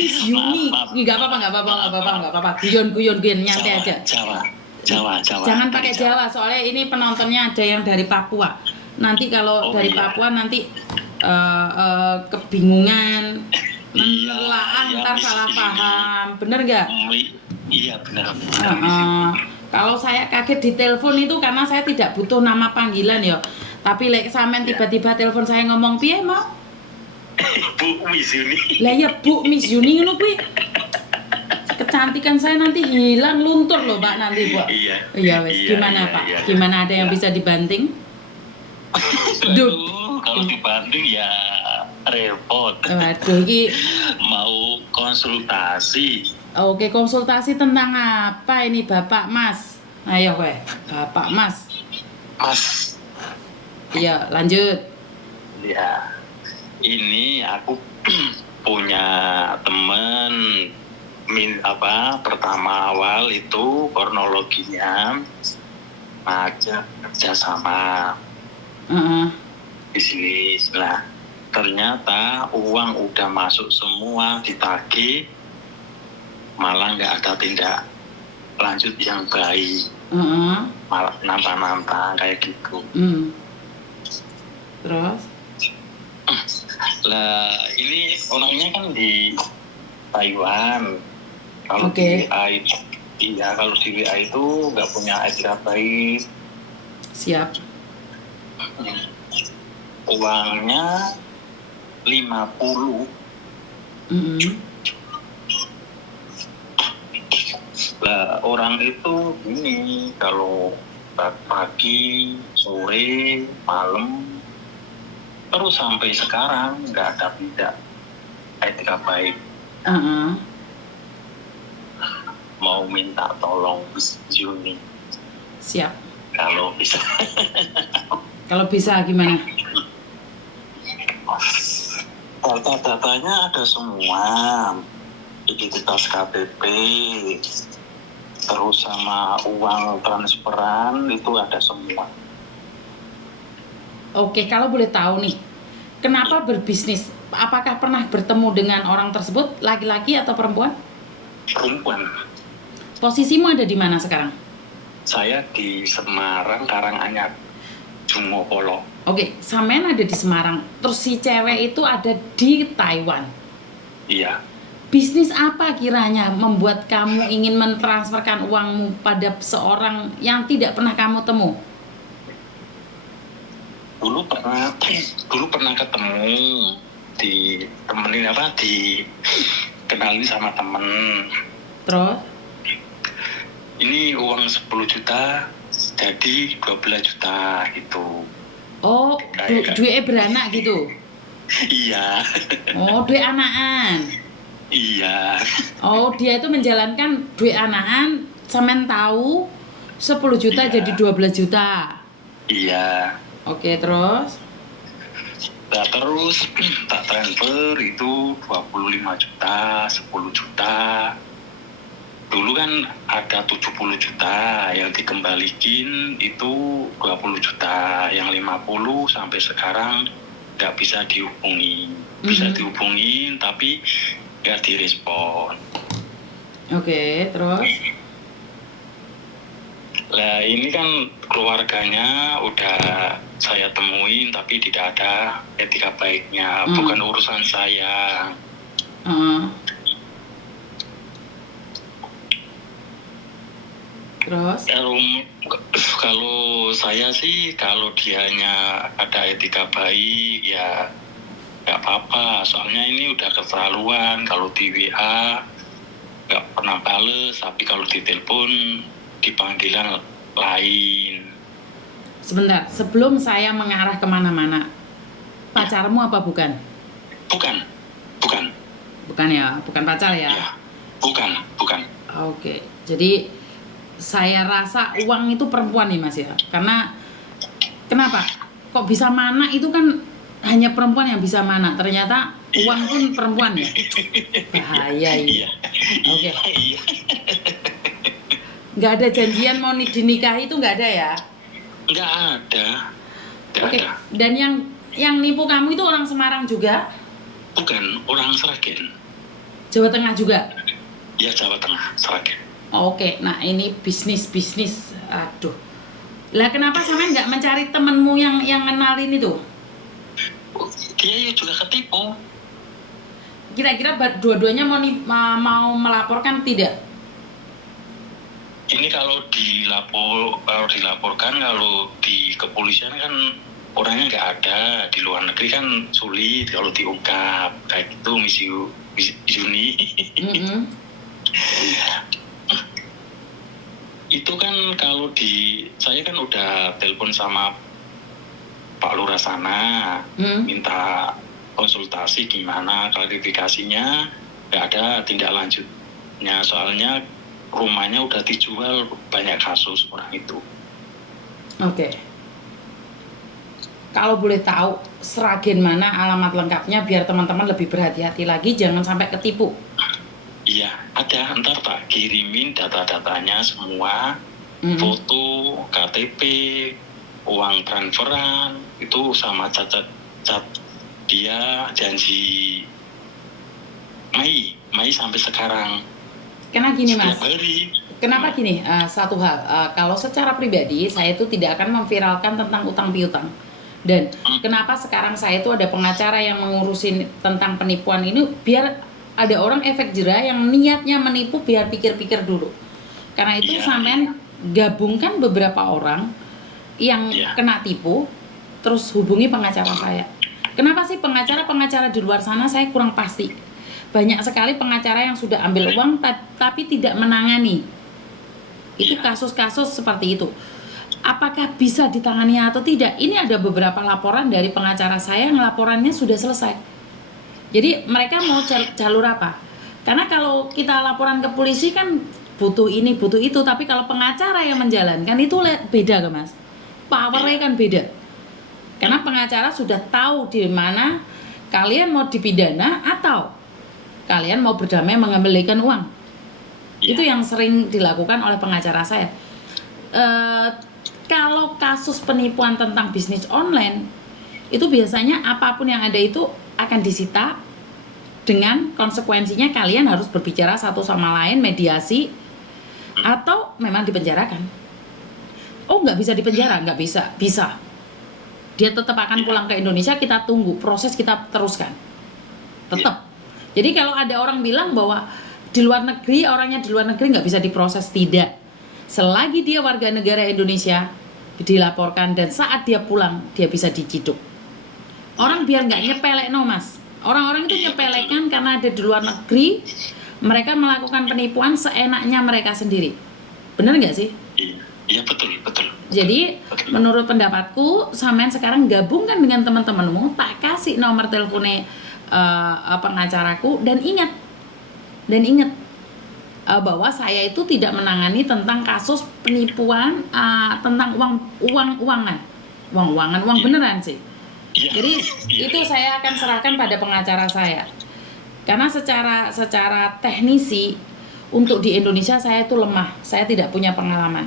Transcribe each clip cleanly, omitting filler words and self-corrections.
Miss Yuni. Nggak apa-apa. Guyon nyantai aja. Jawa. Jangan pakai Jawa, soalnya ini penontonnya ada yang dari Papua. Nanti kalau dari Papua nanti kebingungan, menelaah, ntar salah paham, bener nggak? Iya benar. Kalau saya kaget di telepon itu karena saya tidak butuh nama panggilan ya. Tapi sampean tiba-tiba telepon saya ngomong piye mau? Bu Miss Yuni. Lah ya Bu Miss Yuni ngono kuwi. Kecantikan saya nanti hilang, luntur loh Pak nanti, Bu. Iya wes. Gimana Pak? Iya. Gimana, ada yang bisa dibanting? Kalau dibanting ya repot. Waduh, iki Mau konsultasi. Oke, konsultasi tentang apa ini Bapak Mas? Ayo weh, Bapak Mas. Mas. Iya, lanjut. Ya, ini aku punya temen pertama awal itu kronologinya ngajak kerjasama di sini. Nah, ternyata uang udah masuk semua, ditagih, malah nggak ada tindak lanjut yang baik, malah nantang kayak gitu. Terus? Lah ini orangnya kan di Taiwan. Kalau di WA itu, kalau di WA itu nggak punya etika baik. Siap. Uangnya 50. Lah orang itu gini, kalau pagi, sore, malam, terus sampai sekarang nggak ada tindak etika baik. Mau minta tolong Juni. Siap. Kalau bisa. Kalau bisa gimana? Data-datanya ada semua. Identitas KTP, terus sama uang transferan itu ada semua. Oke, kalau boleh tahu nih, kenapa berbisnis? Apakah pernah bertemu dengan orang tersebut, laki-laki atau perempuan? Perempuan. Posisimu ada di mana sekarang? Saya di Semarang, Karanganyar, Jumopolo. Oke, sampean ada di Semarang, terus si cewek itu ada di Taiwan. Iya. Bisnis apa kiranya membuat kamu ingin mentransferkan uangmu pada seorang yang tidak pernah kamu temu? Dulu pernah ketemu, dikenalin sama temen. Terus? Ini uang 10 juta jadi 12 juta gitu. Oh, duit beranak gitu? Iya. Oh, duit anakan? Iya. Oh, dia itu menjalankan duit anakan, sampean tahu 10 juta jadi 12 juta? Iya. Oke, terus? Nah, terus tak transfer itu 25 juta, 10 juta. Dulu kan ada 70 juta, yang dikembalikan itu 20 juta, yang 50 sampai sekarang nggak bisa dihubungi. Bisa dihubungin tapi nggak direspon. Oke, terus? Lah ini kan keluarganya udah saya temuin tapi tidak ada etika baiknya, bukan urusan saya. Terus? Kalau saya sih, kalau dianya ada etika baik ya nggak apa-apa. Soalnya ini udah keterlaluan. Kalau di WA nggak pernah bales, tapi kalau di telepon di panggilan lain. Sebentar, sebelum saya mengarah kemana-mana, pacarmu apa bukan? Bukan. Bukan ya, bukan pacar ya? Ya, bukan. Oke, jadi saya rasa uang itu perempuan nih Mas ya, karena kenapa? Kok bisa mana itu kan hanya perempuan yang bisa mana, ternyata uang pun perempuan ya? Bahaya ini. Oke. Nggak ada janjian mau dinikahi itu nggak ada ya? Nggak ada. Oke. Dan yang nipu kamu itu orang Semarang juga? Bukan, orang Sragen. Jawa Tengah juga. Ya Jawa Tengah, Sragen. Oke, nah ini bisnis. Aduh. Lah kenapa sampean nggak mencari temenmu yang kenalin itu? Dia ya juga ketipu. Kira-kira dua-duanya mau melaporkan tidak? Ini kalau dilaporkan, kalau di kepolisian kan orangnya nggak ada, di luar negeri kan sulit kalau diungkap kayak gitu, Miss Yuni. Itu kan kalau saya kan udah telepon sama Pak Lurah sana, minta konsultasi gimana klarifikasinya, nggak ada tindak lanjutnya, soalnya rumahnya udah dijual, banyak kasus orang itu. Oke. Kalau boleh tahu Sragen mana alamat lengkapnya biar teman-teman lebih berhati-hati lagi, jangan sampai ketipu. Iya, ada, ntar tak kirimin data-datanya semua, foto, KTP, uang transferan, itu sama cat dia janji Mei sampai sekarang. Karena gini Mas, kenapa gini, satu hal, kalau secara pribadi saya itu tidak akan memviralkan tentang utang piutang. Dan kenapa sekarang saya itu ada pengacara yang mengurusin tentang penipuan ini, biar ada orang efek jera yang niatnya menipu, biar pikir-pikir dulu. Karena itu sampean gabungkan beberapa orang yang kena tipu, terus hubungi pengacara saya. Kenapa sih pengacara di luar sana saya kurang pasti. Banyak sekali pengacara yang sudah ambil uang tapi tidak menangani. Itu kasus-kasus seperti itu. Apakah bisa ditangani atau tidak? Ini ada beberapa laporan dari pengacara saya yang laporannya sudah selesai. Jadi mereka mau jalur apa? Karena kalau kita laporan ke polisi kan butuh ini, butuh itu. Tapi kalau pengacara yang menjalankan itu beda kan Mas? Powernya kan beda. Karena pengacara sudah tahu di mana kalian mau dipidana atau kalian mau berdamai mengembalikan uang. Itu yang sering dilakukan oleh pengacara saya. Kalau kasus penipuan tentang bisnis online, itu biasanya apapun yang ada itu akan disita, dengan konsekuensinya kalian harus berbicara satu sama lain, mediasi, atau memang dipenjarakan. Oh, nggak bisa dipenjara? Nggak bisa. Bisa. Dia tetap akan pulang ke Indonesia, kita tunggu, proses kita teruskan. Tetap. Jadi kalau ada orang bilang bahwa orangnya di luar negeri nggak bisa diproses, tidak. Selagi dia warga negara Indonesia, dilaporkan, dan saat dia pulang, dia bisa diciduk. Orang biar nggak nyepelek Mas. Orang-orang itu nyepelekan karena ada di luar negeri, mereka melakukan penipuan seenaknya mereka sendiri. Bener nggak sih? Iya, betul. Jadi menurut pendapatku, sampean sekarang gabungkan dengan teman-temanmu, tak kasih nomor teleponnya pengacaraku, dan ingat bahwa saya itu tidak menangani tentang kasus penipuan tentang uang beneran sih. Jadi itu saya akan serahkan pada pengacara saya, karena secara teknisi untuk di Indonesia saya itu lemah, saya tidak punya pengalaman.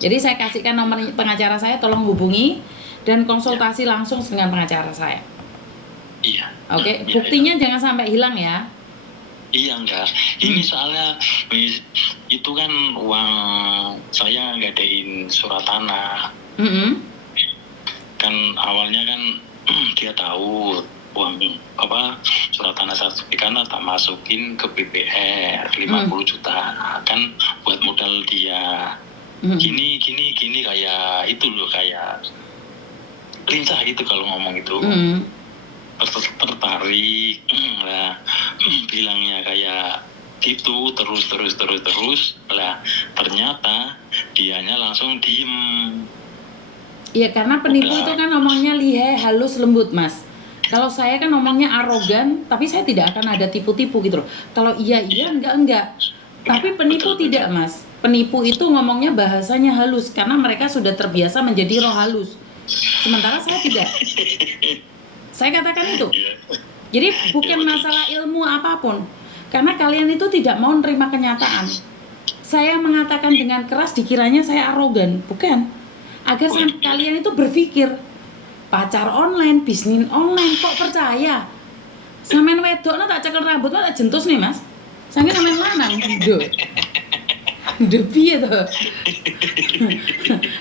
Jadi saya kasihkan nomor pengacara saya, tolong hubungi dan konsultasi langsung dengan pengacara saya. Iya. Oke, buktinya jangan sampai hilang ya. Iya, enggak. Ini soalnya itu kan uang saya ngadain surat tanah. Kan awalnya kan dia tahu uang surat tanah sertifikat tak masukin ke BPR 50 juta kan buat modal dia. Gini kayak itu loh, kayak lincah gitu kalau ngomong itu. Tertarik lah, bilangnya kayak gitu, terus lah, ternyata dianya langsung diem. Iya, karena penipu itu kan ngomongnya lihai, halus, lembut Mas. Kalau saya kan ngomongnya arogan, tapi saya tidak akan ada tipu-tipu gitu loh. Kalau iya, enggak. Tapi penipu tidak Mas. Penipu itu ngomongnya bahasanya halus karena mereka sudah terbiasa menjadi roh halus. Sementara saya tidak. Saya katakan itu. Jadi bukan masalah ilmu apapun. Karena kalian itu tidak mau menerima kenyataan. Saya mengatakan dengan keras dikiranya saya arogan. Bukan. Agar kalian itu berpikir, pacar online, bisnis online, kok percaya? Sampean wedok tak cekel rambut tak jentus nih Mas. Saking sampean lanang, ndo. Ndo piye to?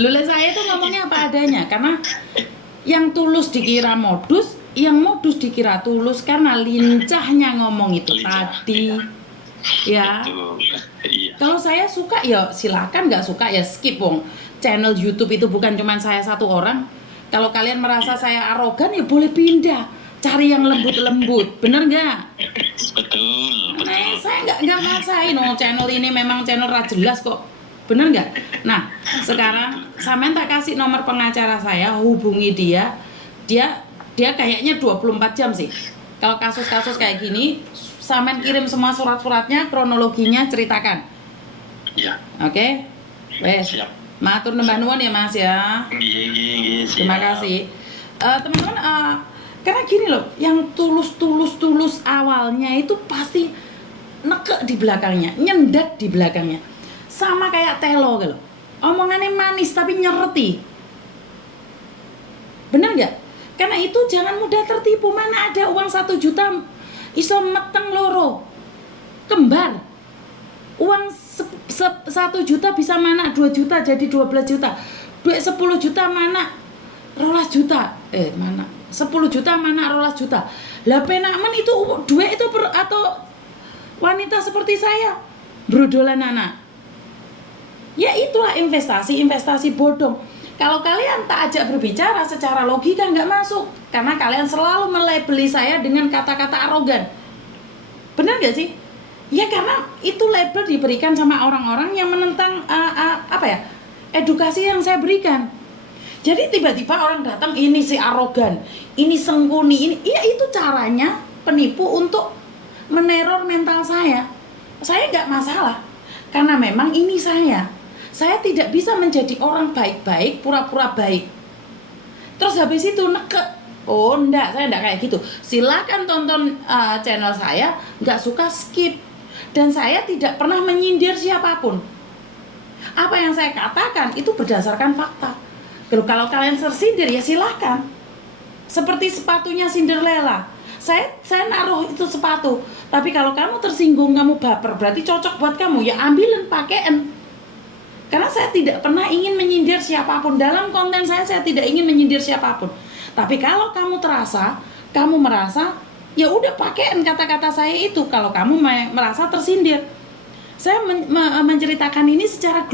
Lho saya tuh ngomongnya apa adanya karena yang tulus dikira modus, yang modus dikira tulus karena lincahnya ngomong itu Lincah, tadi. Ya. Betul. Iya. Kalau saya suka ya silakan, nggak suka ya skip wong. Channel YouTube itu bukan cuma saya satu orang. Kalau kalian merasa saya arogan ya boleh pindah, cari yang lembut-lembut, bener nggak? Betul, Nah, betul. saya nggak maksain, oh channel ini memang channel ra jelas kok, bener nggak? Nah, sekarang sampean tak kasih nomor pengacara saya, hubungi dia. Dia kayaknya 24 jam sih. Kalau kasus-kasus kayak gini, sampean kirim semua surat-suratnya, kronologinya, ceritakan. Iya. Oke? Wes. Siap. Matur nembah nuwun ya Mas ya. Iya, siap. Terima kasih. Teman-teman, karena gini loh, yang tulus awalnya itu pasti nekek di belakangnya, nyendak di belakangnya. Sama kayak telo gitu. Omongannya manis tapi nyereti. Bener nggak? Karena itu jangan mudah tertipu. Mana ada uang 1 juta iso meteng loro kembar. Uang 1 juta bisa mana 2 juta jadi 12 juta. Duit 10 juta mana 12 juta. Mana 10 juta mana 12 juta. Lah penamen itu duit itu atau wanita seperti saya brodolan anak. Ya itulah investasi bodong. Kalau kalian tak ajak berbicara secara logika nggak masuk, karena kalian selalu melabeli saya dengan kata-kata arogan. Benar nggak sih? Ya karena itu label diberikan sama orang-orang yang menentang edukasi yang saya berikan. Jadi tiba-tiba orang datang, ini si arogan, ini sengkuni, ini, ya itu caranya penipu untuk meneror mental saya. Saya nggak masalah, karena memang ini saya. Saya tidak bisa menjadi orang baik-baik, pura-pura baik. Terus habis itu nekek. Oh enggak, saya enggak kayak gitu. Silakan tonton channel saya, enggak suka skip. Dan saya tidak pernah menyindir siapapun. Apa yang saya katakan itu berdasarkan fakta. Kalau kalian tersindir ya silakan. Seperti sepatunya Cinderella. Saya naruh itu sepatu. Tapi kalau kamu tersinggung, kamu baper, berarti cocok buat kamu, ya ambilin, pakein. Karena saya tidak pernah ingin menyindir siapapun. Dalam konten saya tidak ingin menyindir siapapun. Tapi kalau kamu merasa, ya udah pakein kata-kata saya itu. Kalau kamu merasa tersindir. Saya menceritakan ini secara